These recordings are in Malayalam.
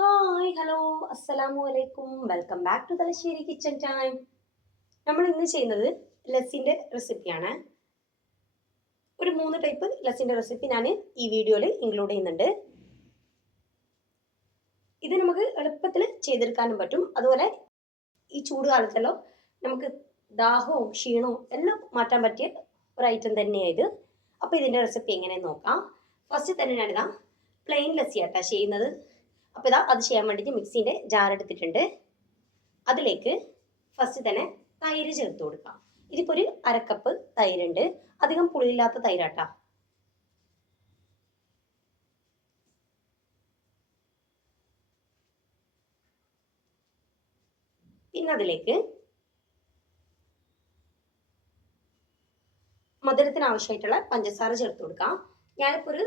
ഹായ് ഹലോ അസ്സലാമു അലൈക്കും welcome back to Thalassery kitchen time നമ്മൾ ഇന്ന് ചെയ്യുന്നത് ലസ്സിന്റെ റെസിപ്പിയാണ് ഒരു മൂന്ന് ടൈപ്പ് ലസ്സിന്റെ റെസിപ്പി ഞാൻ ഈ വീഡിയോയിൽ ഇൻക്ലൂഡ് ചെയ്യുന്നുണ്ട്. ഇത് നമുക്ക് എളുപ്പത്തിൽ ചെയ്തെടുക്കാനും പറ്റും. അതുപോലെ ഈ ചൂട് കാലത്തല്ലോ നമുക്ക് ദാഹവും ക്ഷീണവും എല്ലാം മാറ്റാൻ പറ്റിയ ഒരു ഐറ്റം തന്നെയാണ് ഇത്. അപ്പോൾ ഇതിന്റെ റെസിപ്പി എങ്ങനെയെന്ന് നോക്കാം? ഫസ്റ്റ് തന്നെ ഞാനിതാ പ്ലെയിൻ ലസ്സിയാട്ടാ ചെയ്യുന്നത്. അപ്പോൾ ഇതാ അത് ചെയ്യാൻ വേണ്ടിയിട്ട് മിക്സീന്റെ ജാർ എടുത്തിട്ടുണ്ട്. അതിലേക്ക് ഫസ്റ്റ് തന്നെ തൈര് ചേർത്ത് കൊടുക്കാം. ഇതിപ്പോൾ ഒരു അരക്കപ്പ് തൈരുണ്ട്. അധികം പുളിയില്ലാത്ത തൈരാട്ടാ. പിന്നെ അതിലേക്ക് മധുരത്തിന് ആവശ്യമായിട്ടുള്ള പഞ്ചസാര ചേർത്ത് കൊടുക്കാം. ഞാനിപ്പോൾ ഒരു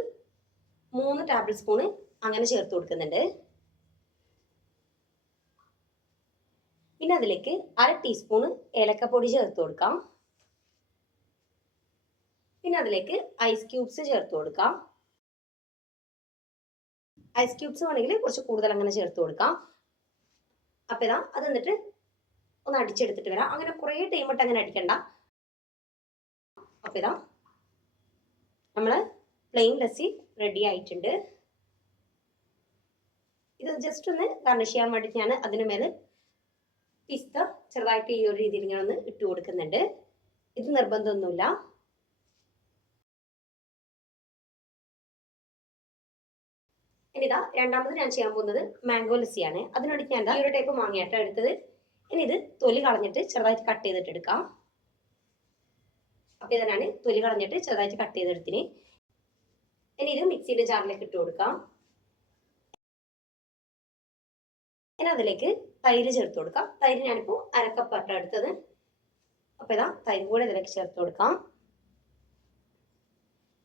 മൂന്ന് ടേബിൾ സ്പൂണ് അങ്ങനെ ചേർത്ത് കൊടുക്കുന്നുണ്ട്. പിന്നെ അതിലേക്ക് അര ടീസ്പൂണ് ഏലക്കപ്പൊടി ചേർത്ത് കൊടുക്കാം. പിന്നെ അതിലേക്ക് ഐസ് ക്യൂബ്സ് ചേർത്ത് കൊടുക്കാം. ഐസ് ക്യൂബ്സ് വേണമെങ്കിൽ കുറച്ച് കൂടുതൽ അങ്ങനെ ചേർത്ത് കൊടുക്കാം. അപ്പം ഇതാ അത് എന്നിട്ട് ഒന്ന് അടിച്ചെടുത്തിട്ട് വരാം. അങ്ങനെ കുറേ ടൈം ഇട്ട് അങ്ങനെ അടിക്കണ്ട. അപ്പം ഇതാ നമ്മൾ പ്ലെയിൻ ലസ്സി റെഡി ആയിട്ടുണ്ട്. ഇത് ജസ്റ്റ് ഒന്ന് ഗാർണിഷ് ചെയ്യാൻ വേണ്ടിയിട്ട് ഞാൻ അതിന് മേലെ പിസ്ത ചെറുതായിട്ട് ഈ ഒരു രീതിയിൽ ഞാൻ ഒന്ന് ഇട്ട് കൊടുക്കുന്നുണ്ട്. ഇത് നിർബന്ധമൊന്നുമില്ല. ഇനി ഇതാ രണ്ടാമത് ഞാൻ ചെയ്യാൻ പോകുന്നത് മാംഗോ ലസ്സിയാണ് അതിനോട് ഞാൻ ഈ ഒരു ടൈപ്പ് മാങ്ങയാട്ടോ എടുത്തത്. ഇനി ഇത് തൊലി കളഞ്ഞിട്ട് ചെറുതായിട്ട് കട്ട് ചെയ്തിട്ട് എടുക്കാം. അപ്പോൾ ഇതിനാണ് തൊലി കളഞ്ഞിട്ട് ചെറുതായിട്ട് കട്ട് ചെയ്തെടുത്തിന്. ഇനി ഇത് മിക്സിയുടെ ജാറിലേക്ക് ഇട്ട് കൊടുക്കാം. ഇനി അതിലേക്ക് തൈര് ചേർത്ത് കൊടുക്കാം. തൈര് ഞാനിപ്പോൾ അരക്കപ്പാട്ട എടുത്തത്. അപ്പോൾ ഇതാ തൈര് കൂടെ ഇതിലേക്ക് ചേർത്ത് കൊടുക്കാം.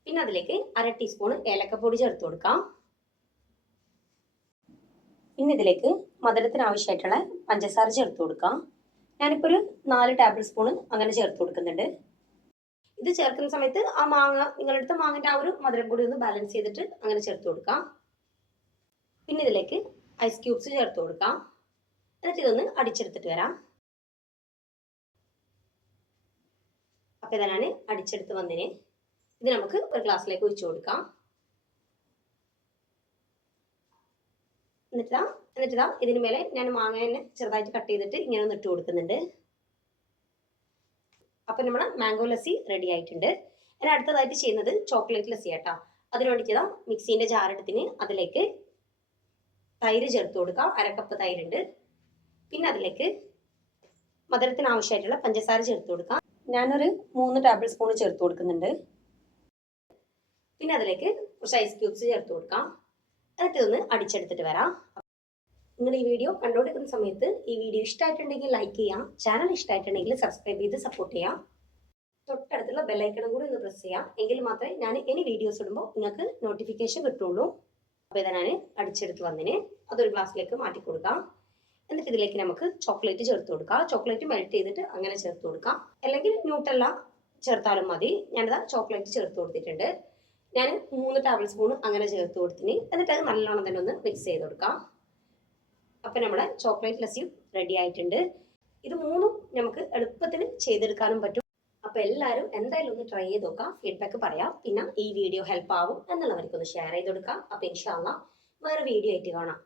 പിന്നെ അതിലേക്ക് അര ടീസ്പൂൺ ഏലക്കപ്പൊടി ചേർത്ത് കൊടുക്കാം. പിന്നെ ഇതിലേക്ക് മധുരത്തിന് ആവശ്യമായിട്ടുള്ള പഞ്ചസാര ചേർത്ത് കൊടുക്കാം. ഞാനിപ്പോൾ ഒരു നാല് ടേബിൾ സ്പൂൺ അങ്ങനെ ചേർത്ത് കൊടുക്കുന്നുണ്ട്. ഇത് ചേർക്കുന്ന സമയത്ത് ആ മാങ്ങ നിങ്ങളെടുത്ത മാങ്ങന്റെ ആ ഒരു മധുരം കൂടി ഒന്ന് ബാലൻസ് ചെയ്തിട്ട് അങ്ങനെ ചേർത്ത് കൊടുക്കാം. പിന്നെ ഇതിലേക്ക് ഐസ് ക്യൂബ്സ് ചേർത്ത് കൊടുക്കാം. എന്നിട്ട് ഇതൊന്ന് അടിച്ചെടുത്തിട്ട് വരാം. അപ്പൊ ഇതാണ് അടിച്ചെടുത്ത് വന്നതിന്. ഇത് നമുക്ക് ഒരു ഗ്ലാസ്സിലേക്ക് ഒഴിച്ചു കൊടുക്കാം. എന്നിട്ടാ എന്നിട്ടാ ഇതിന് മേലെ ഞാൻ മാങ്ങ തന്നെ ചെറുതായിട്ട് കട്ട് ചെയ്തിട്ട് ഇങ്ങനെ ഒന്ന് ഇട്ട് കൊടുക്കുന്നുണ്ട്. അപ്പൊ നമ്മുടെ മാംഗോ ലസ്സി റെഡി ആയിട്ടുണ്ട്. ഞാൻ അടുത്തതായിട്ട് ചെയ്യുന്നത് ചോക്ലേറ്റ് ലസ്സി ആട്ടാ. അതിന് വേണ്ടിയിട്ട് മിക്സീന്റെ ജാറെടുത്തിന് അതിലേക്ക് തൈര് ചേർത്ത് കൊടുക്കാം. അരക്കപ്പ് തൈരുണ്ട്. പിന്നെ അതിലേക്ക് മധുരത്തിന് ആവശ്യമായിട്ടുള്ള പഞ്ചസാര ചേർത്ത് കൊടുക്കാം. ഞാനൊരു മൂന്ന് ടേബിൾ സ്പൂൺ ചേർത്ത് കൊടുക്കുന്നുണ്ട്. പിന്നെ അതിലേക്ക് കുറച്ച് ഐസ് ക്യൂബ്സ് ചേർത്ത് കൊടുക്കാം. എന്നിട്ട് ഇതൊന്ന് അടിച്ചെടുത്തിട്ട് വരാം. നിങ്ങൾ ഈ വീഡിയോ കണ്ടുകൊണ്ടിരിക്കുന്ന സമയത്ത് ഈ വീഡിയോ ഇഷ്ടമായിട്ടുണ്ടെങ്കിൽ ലൈക്ക് ചെയ്യാം. ചാനൽ ഇഷ്ടമായിട്ടുണ്ടെങ്കിൽ സബ്സ്ക്രൈബ് ചെയ്ത് സപ്പോർട്ട് ചെയ്യാം. തൊട്ടടുത്തുള്ള ബെല്ലൈക്കണും കൂടി ഒന്ന് പ്രസ് ചെയ്യാം. എങ്കിൽ മാത്രമേ ഞാൻ ഇനി വീഡിയോസ് ഇടുമ്പോൾ നിങ്ങൾക്ക് നോട്ടിഫിക്കേഷൻ കിട്ടുള്ളൂ അപ്പോൾ ഇത് ഞാൻ അടിച്ചെടുത്ത് വന്നിന്. അതൊരു ഗ്ലാസ്സിലേക്ക് മാറ്റി കൊടുക്കാം. എന്നിട്ട് ഇതിലേക്ക് നമുക്ക് ചോക്ലേറ്റ് ചേർത്ത് കൊടുക്കാം. ചോക്ലേറ്റ് മെൽറ്റ് ചെയ്തിട്ട് അങ്ങനെ ചേർത്ത് കൊടുക്കാം. അല്ലെങ്കിൽ ന്യൂട്ടല്ല ചേർത്താലും മതി. ഞാനിതാ ചോക്ലേറ്റ് ചേർത്ത് കൊടുത്തിട്ടുണ്ട്. ഞാൻ മൂന്ന് ടേബിൾ സ്പൂൺ അങ്ങനെ ചേർത്ത് കൊടുത്തിന്. എന്നിട്ട് അത് നല്ലോണം തന്നെ ഒന്ന് മിക്സ് ചെയ്ത് കൊടുക്കാം. അപ്പം നമ്മുടെ ചോക്ലേറ്റ് ലസ്സിയും റെഡി ആയിട്ടുണ്ട്. ഇത് മൂന്നും നമുക്ക് എളുപ്പത്തിൽ ചെയ്തെടുക്കാനും പറ്റും. അപ്പോൾ എല്ലാവരും എന്തായാലും ഒന്ന് ട്രൈ ചെയ്ത് നോക്കാം. ഫീഡ്ബാക്ക് പറയാം. പിന്നെ ഈ വീഡിയോ ഹെൽപ്പ് ആവും എന്നുള്ളവർക്ക് ഒന്ന് ഷെയർ ചെയ്ത് കൊടുക്കാം. അപ്പോൾ ഇൻഷാല്ല വേറെ വീഡിയോ ആയിട്ട് കാണാം.